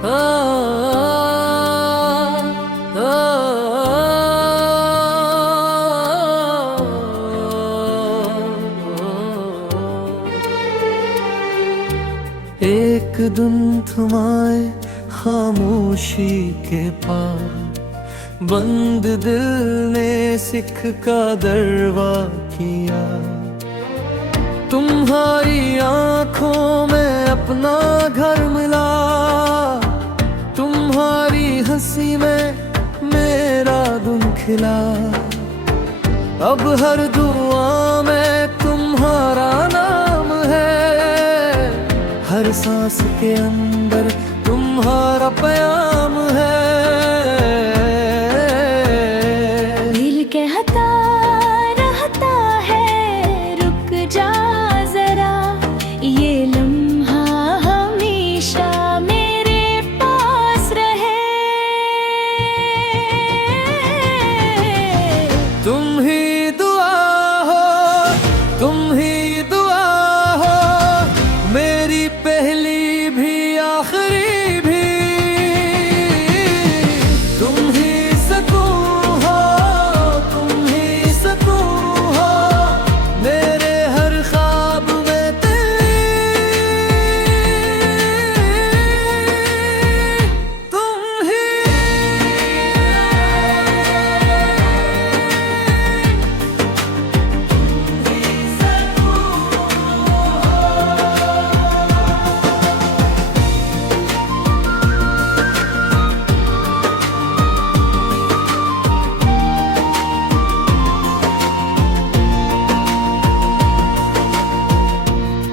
ओ, ओ, एक दिन थमाए खामोशी के पार, बंद दिल ने सिख का दरवा किया। तुम्हारी आंखों में अपना घर मिला, तुम्हारी हंसी में मेरा दिन खिला। अब हर दुआ में तुम्हारा नाम है, हर सांस के अंदर तुम्हारा प्याम है। दिल कहता रहता है रुक जा जरा, ये लम्हा हमेशा मेरे पास रहे। तुम ही दुआ हो, तुम ही दुआ हो, मेरी पहली भी आखिरी भी। तुम ही सकून हो, तुम ही सकून हो, मेरे हर ख्वाब में तुम ही।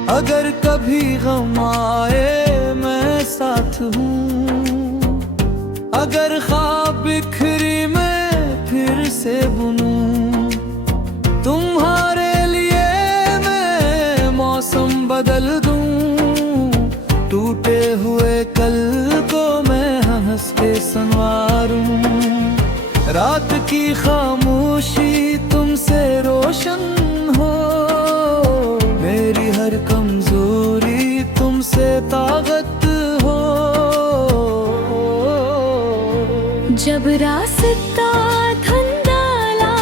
अगर कभी गम आए मैं साथ हूँ, अगर ख्वाब बिखरी मैं फिर से बुनूं। तुम्हारे लिए मैं मौसम बदल दूं, टूटे हुए कल को मैं हंस के संवारूं। रात की खामोशी तुमसे रोशन हो, मेरी हर कमजोरी तुमसे ताकत हो। जब रास्ता धुंधला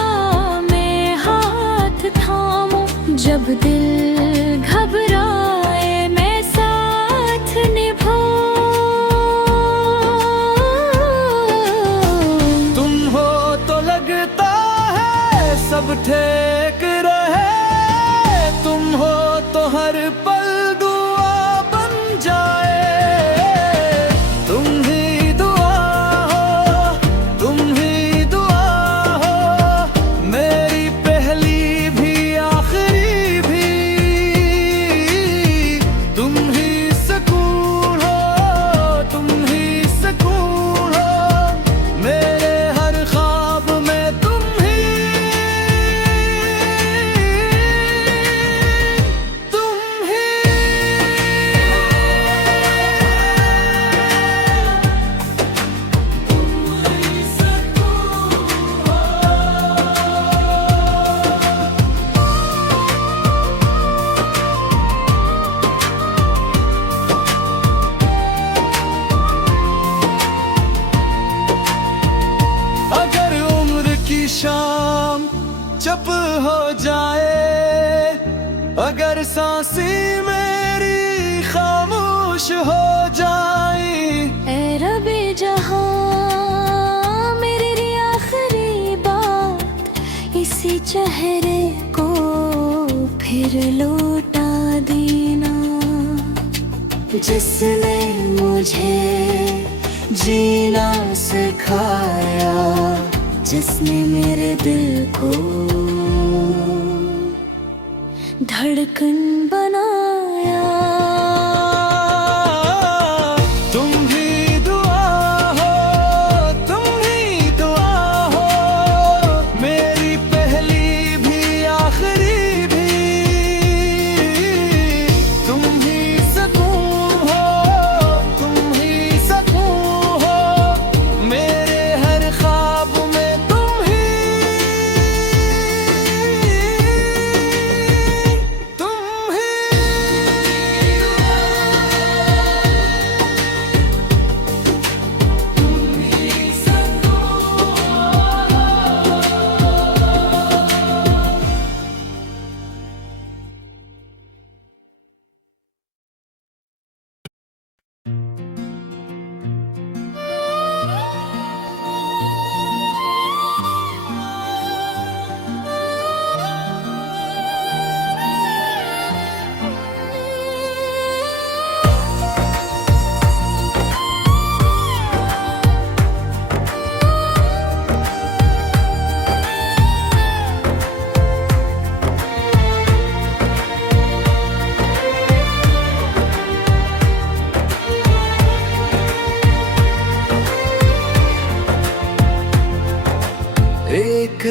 मैं हाथ थामूं, जब दिल घबराए मैं साथ निभाऊं। तुम हो तो लगता है सब ठीक रहे, तुम हो तो हर पल दुआ बन जाए। तुम ही दुआ हो, तुम ही दुआ हो, मेरी पहली भी आखिरी भी। तुम ही सकून हो, तुम ही सकून हो, मेरे हर ख्वाब में तुम ही। अगर उम्र की शाम चुप हो जाए, अगर सांसें मेरी खामोश हो जाए। ऐ रबे जहां मेरी आखिरी बात, इसी चेहरे को फिर लौटा देना, जिसने मुझे जीना सिखाया, जिसने मेरे दिल को धड़कन बनाया। तुम ही दुआ हो, तुम ही दुआ हो, मेरी पहली भी आखिरी भी। तुम ही सकून हो, तुम ही सकून हो, मेरे हर ख्वाब में तुम ही। तुम ही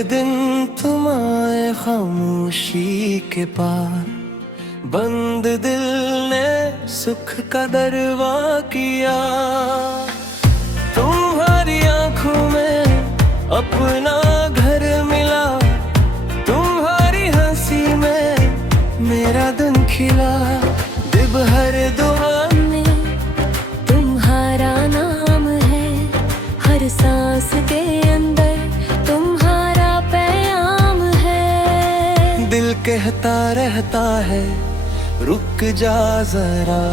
दिन तुम आए खामोशी के पार, बंद दिल ने सुख का दरवा किया। तुम्हारी आंखों में अपना घर मिला, तुम्हारी हंसी में मेरा दिन खिला। दिल हर दुआ में तुम्हारा नाम है, हर सांस के अंदर तुम्हारा पैगाम है। दिल कहता रहता है रुक जा जरा,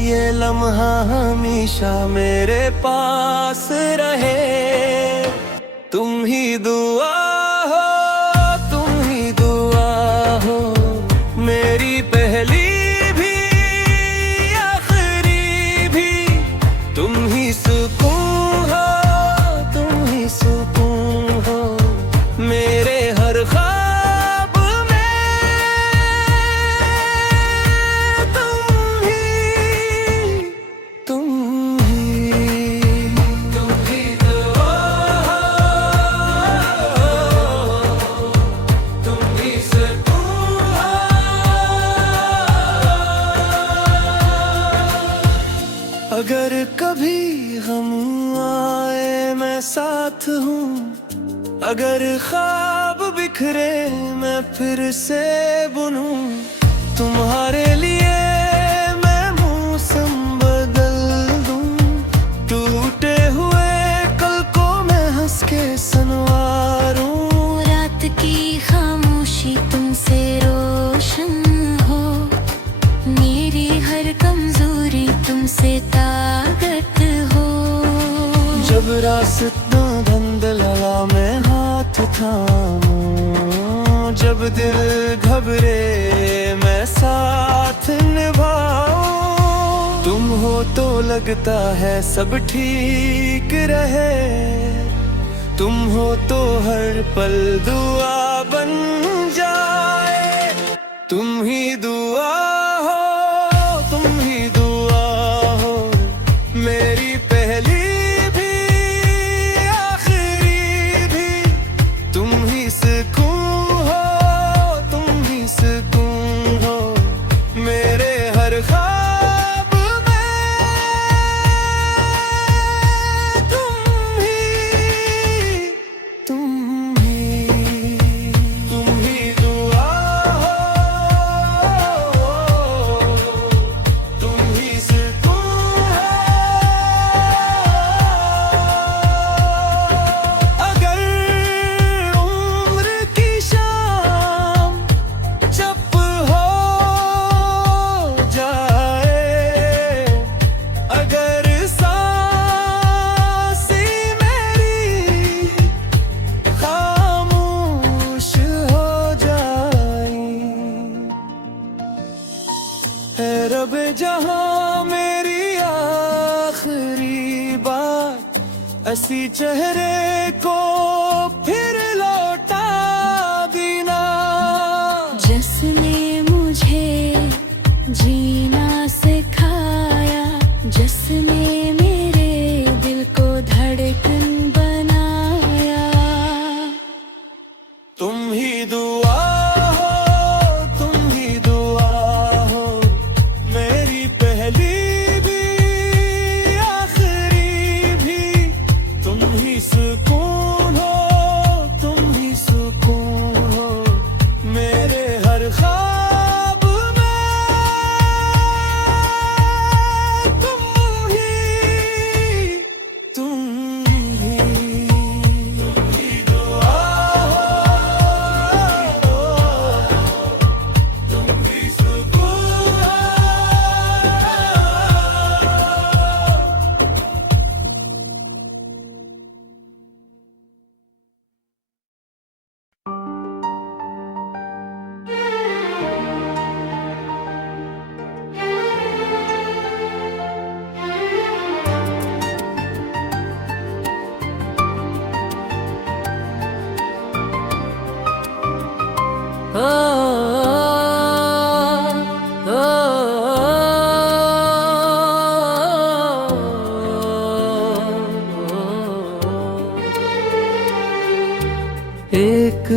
ये लम्हा हमेशा मेरे पास रहे। तुम ही दुआ हो, तुम ही दुआ हो, मेरी पहली भी आखिरी भी। तुम ही सुकून हो, तुम ही सुकून हो, मेरे हर ख्वाब में तुम ही, तुम ही दुआ हो, तुम ही सुकून हो। अगर कभी गम आए मैं साथ हूँ, अगर ख्वाब बिखरे मैं फिर से बुनूं। तुम्हारे लिए मैं मौसम बदल दूं, टूटे हुए कल को मैं हंस के संवारूं। रात की खामोशी तुमसे रोशन हो, मेरी हर कमजोरी तुमसे ताकत हो। जब रास्ता धुंधला में हाथ थामूं, जब दिल घबरे मैं साथ निभाऊं। तुम हो तो लगता है सब ठीक रहे, तुम हो तो हर पल दुआ बन जाए। तुम ही दुआ हो, तुम ही दुआ हो, मेरी पहली भी आखिरी भी। तुम ही सुकून हो, तुम ही सुकून हो, मेरे हर ख्वाब में तुम ही, तुम ही, तुम ही दुआ हो, तुम ही सुकून हो। अगर उम्र की शाम चप हो जाए, अगर सांसें मेरी खामोश हो जाए, है रब जहां मेरी आखिरी बात, ऐसी चेहरे को फिर लौटा देना। जिसने मुझे जीना सिखाया, जिसने मेरे दिल को धड़कन बनाया। तुम ही दुआ हो, तुम ही दुआ हो, मेरी पहली भी आखिरी भी। तुम ही सुकून हो, तुम ही सुकून हो, मेरे हर ख्वाब में तुम ही,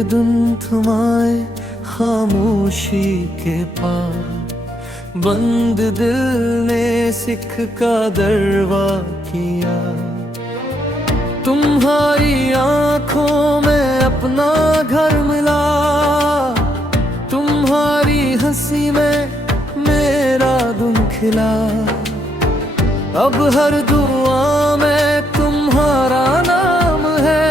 धुन थमाए खामोशी के पार, बंद दिल ने सिख का दरवा किया। तुम्हारी आंखों में अपना घर मिला, तुम्हारी हंसी में मेरा दिन खिला। अब हर दुआ में तुम्हारा नाम है,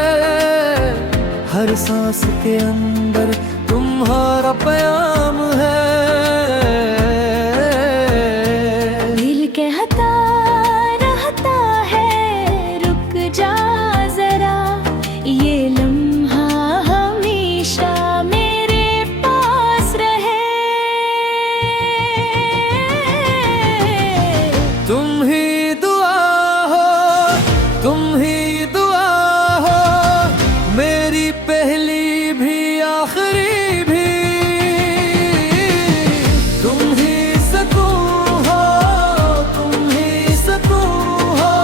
हर सांस के अंदर तुम्हारा प्याम है। दिल कहता रहता है रुक जा जरा, ये लम्हा हमेशा मेरे पास रहे। तुम ही दुआ हो, तुम ही दुआ हो, मेरी पहली भी आखिरी भी। तुम ही सकून हो, तुम ही सकून हो,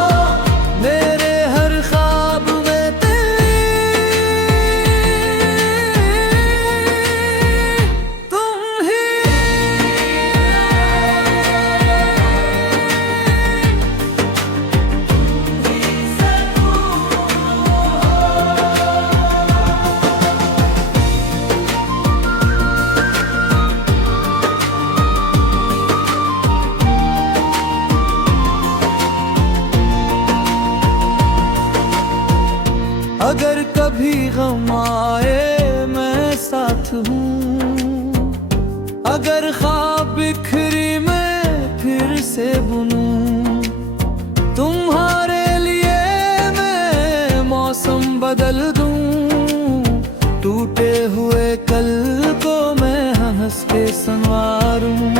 मेरे हर ख्वाब में तेरी। तुम ही अगर कभी गम आए मैं साथ हूँ, अगर ख्वाब बिखरी मैं फिर से बुनूं। तुम्हारे लिए मैं मौसम बदल दूं, टूटे हुए कल को मैं हंस के संवारूं।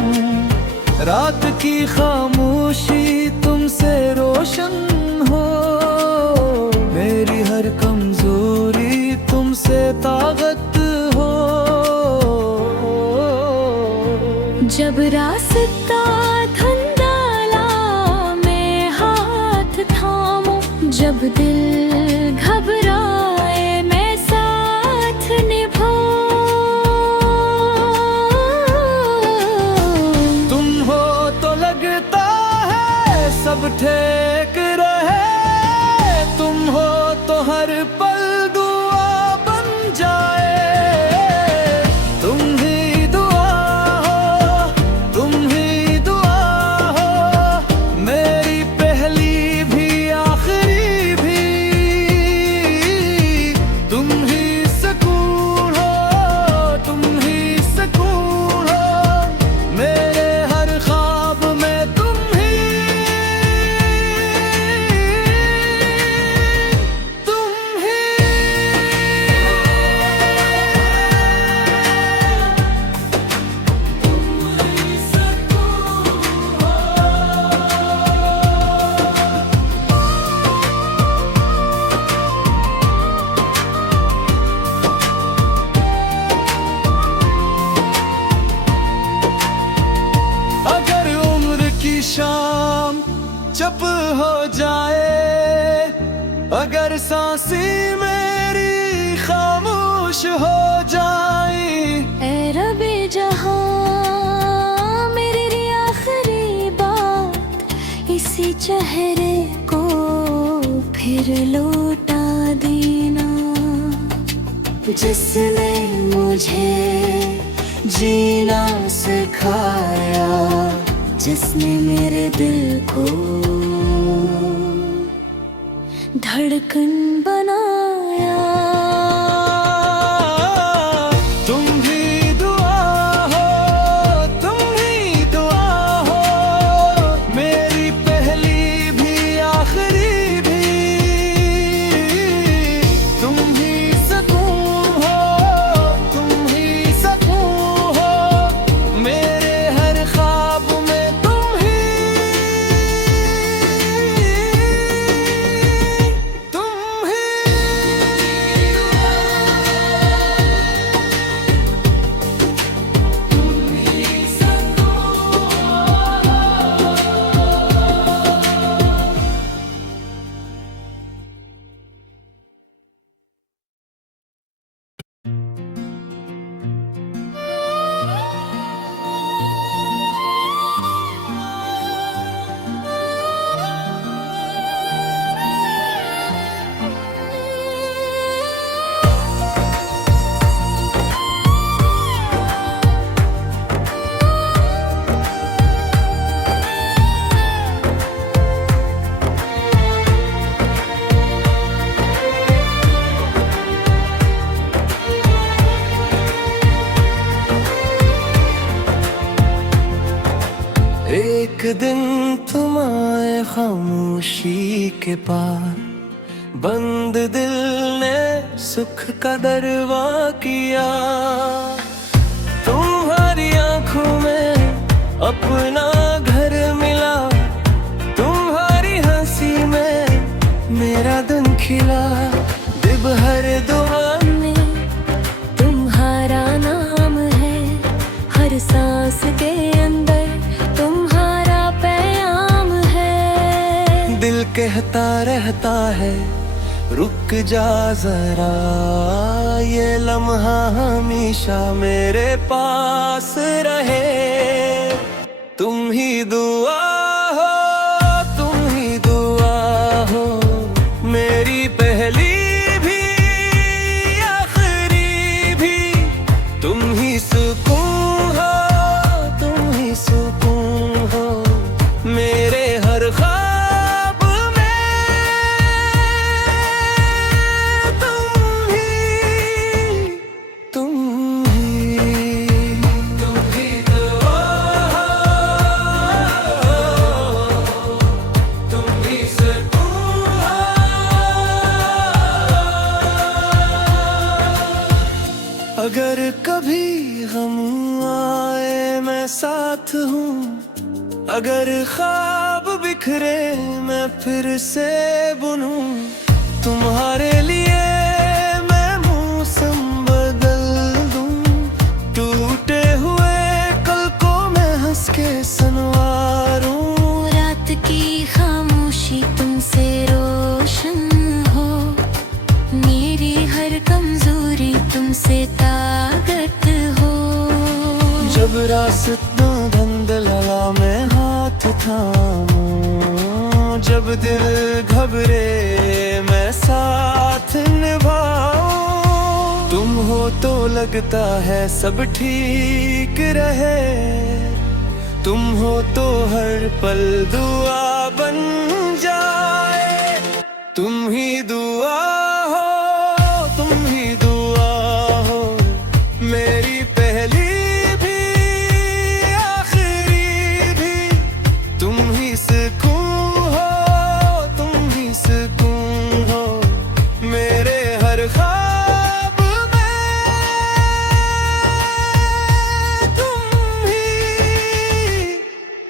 रात की खामोशी तुमसे रोशन हो, मेरी हर कमजोरी तुमसे ताकत हो। जब रास्ता धुंधला मैं हाथ थामूं, जब दिल घबराए मैं साथ निभाऊं। तुम हो तो लगता है सब ठीक रहे, तुम हो तो हर पल दुआ बन जाए। तुम ही दुआ हो, तुम ही दुआ हो, मेरी पहली भी आखिरी भी। तुम ही सकून हो, तुम ही सकून हो, मेरे हर ख्वाब में तुम ही। अगर उम्र की शाम चुप हो जाए, अगर सांसें मेरी खामोश हो जाए। ऐ रबे जहां मेरी आखिरी बात, इसी चेहरे को फिर लौटा देना, जिसने मुझे जीना सिखाया, जिसने मेरे दिल को धड़कन बनाया। तुम ही दुआ हो, तुम ही दुआ हो, मेरी पहली भी आखिरी भी। तुम ही सकून हो, तुम ही सकून हो, मेरे हर ख्वाब में तुम ही। तुम ही खामोशी के पार बंद दिल ने सुख का दरवा किया। तुम्हारी आंखों में अपना घर मिला, तुम्हारी हंसी में मेरा दिन खिला। दिल हर दुआ में तुम्हारा नाम है, हर सांस के अंदर तुम्हारा पैगाम है। दिल कहता रहता है रुक जा जरा, ये लम्हा हमेशा मेरे पास रहे। तुम ही दुआ हो, तुम ही दुआ हो, मेरी पहली भी आखिरी भी। तुम ही सुकून हो, तुम ही सुकून हो, मेरे हर ख्वाब में तुम ही, तुम ही दुआ हो, तुम ही सुकून हो। अगर कभी गम आए मैं साथ हूँ, अगर ख्वाब बिखरे मैं फिर से बुनूं। तुम्हारे लिए मैं मौसम बदल दूं, टूटे हुए कल को मैं हंस के संवारूं। रात की खामोशी तुमसे रोशन हो, मेरी हर कमजोरी तुमसे ताकत हो। जब रास्ता धुंधला में हाथ थामूं, जब दिल घबरे मैं साथ निभाऊं। तुम हो तो लगता है सब ठीक रहे, तुम हो तो हर पल दुआ बन जाए। तुम ही दुआ हो, तुम ही दुआ हो, मेरी पहली भी आखिरी भी। तुम ही सुकून हो, तुम ही सुकून हो, मेरे हर ख्वाब में तुम ही,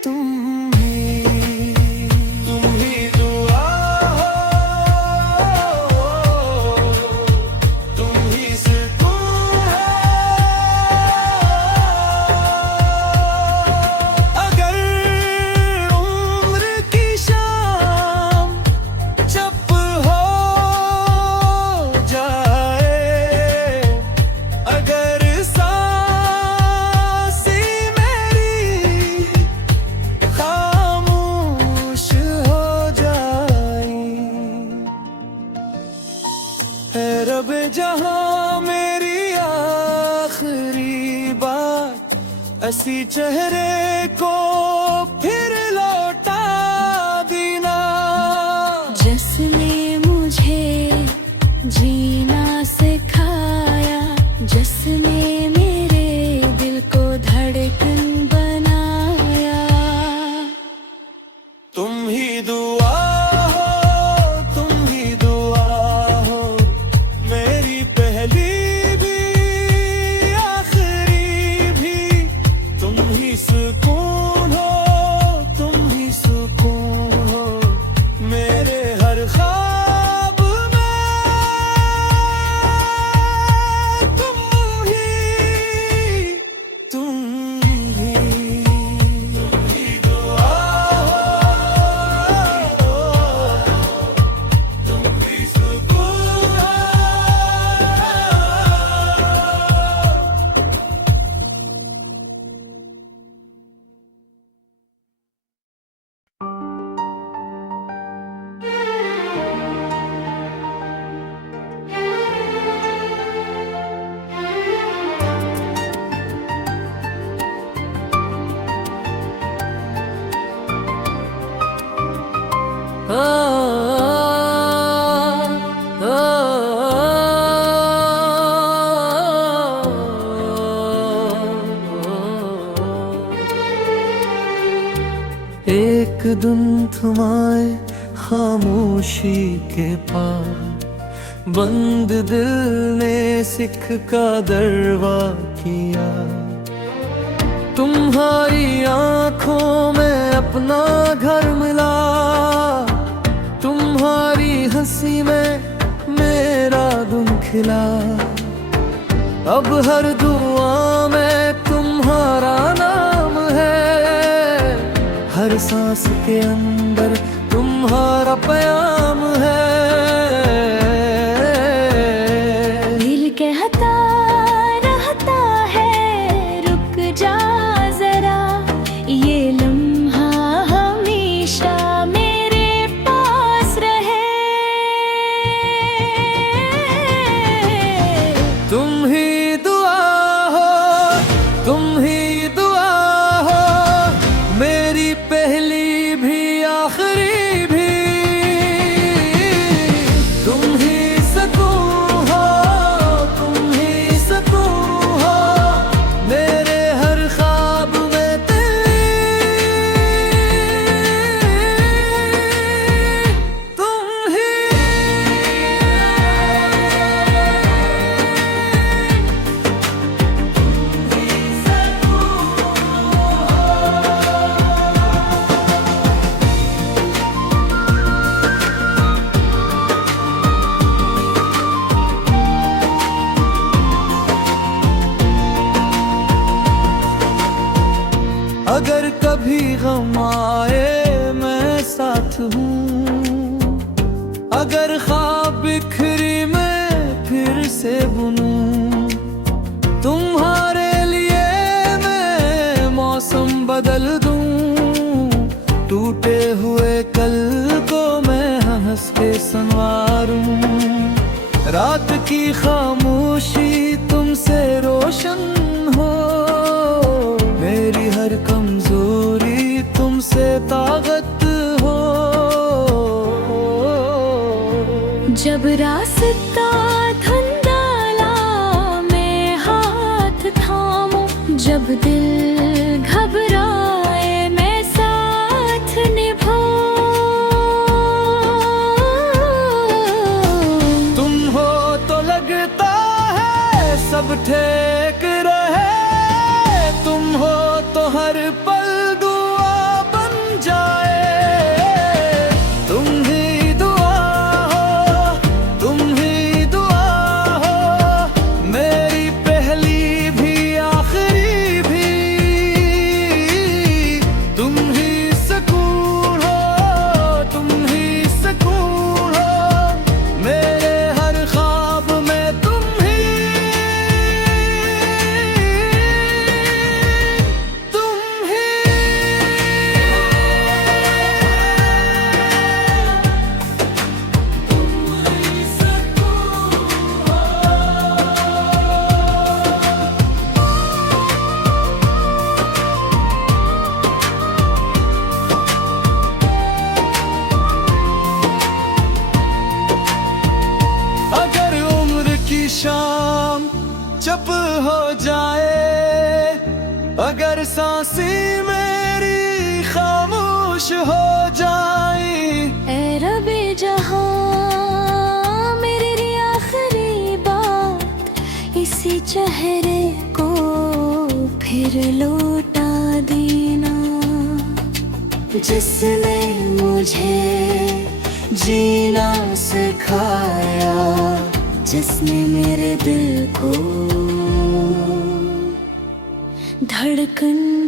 तुम ही, तुम ही दुआ हो, तुम ही सुकून हो। अगर उम्र की शाम चप हो जाए, अगर सांसें मेरी खामोश हो जाए, है रब जहां मेरी आखिरी बात, ऐसी चेहरे को फिर लौटा देना। जिसने मुझे जीना सिखाया, जिसने मेरे दिल को धड़कन बनाया। तुम ही दुआ हो, तुम ही दुआ हो, मेरी पहली भी आखिरी भी। तुम ही सुकून हो, तुम ही सुकून हो, मेरे हर ख्वाब में तुम ही, तुम ही, तुम ही दुआ हो, तुम ही सुकून हो। एक धुन थमाए खामोशी के पार, बंद दिल ने सिख का दरवा किया। तुम्हारी आंखों में अपना घर मिला, तुम्हारी हंसी में मेरा गुम खिला। अब हर दुआ में तुम्हारा नाम है, हर सांस के अंदर तुम्हारा प्याम है। दिल कहता रहता है रुक जा जरा, ये लम्हा हमेशा मेरे पास रहे। तुम ही दुआ हो, तुम ही दुआ हो, मेरी पहली भी आखिरी भी। तुम ही सकून हो, तुम ही सकून हो, मेरे हर ख्वाब में तुम ही। अगर कभी गम आए मैं साथ हूँ, अगर ख्वाब बिखरी मैं फिर से बुनूं, तुम्हारे लिए मैं मौसम बदल दूं। टूटे हुए कल को मैं हंस के संवारूं, रात की खामोशी तुमसे रोशन हो, मेरी हर कमजोरी तुमसे ताकत हो। जब रास्ता धुंधला मैं हाथ थामूं, जब दिल घबराए मैं साथ निभाऊं। तुम हो तो लगता है सब ठीक रहे, तुम हो तो हर पल दुआ बन जाए। तुम ही दुआ हो, तुम ही दुआ हो, मेरी पहली भी आखिरी भी। तुम ही सकून हो, तुम ही सकून हो, मेरे हर ख्वाब में तुम ही। तुम ही। अगर उम्र की शाम चुप हो जाए, अगर सांसें मेरी खामोश हो जाए, ऐ रबे जहां मेरी आखिरी बात, इसी चेहरे को फिर लौटा देना, जिसने मुझे जीना सिखाया, जिसने मेरे दिल को धड़कन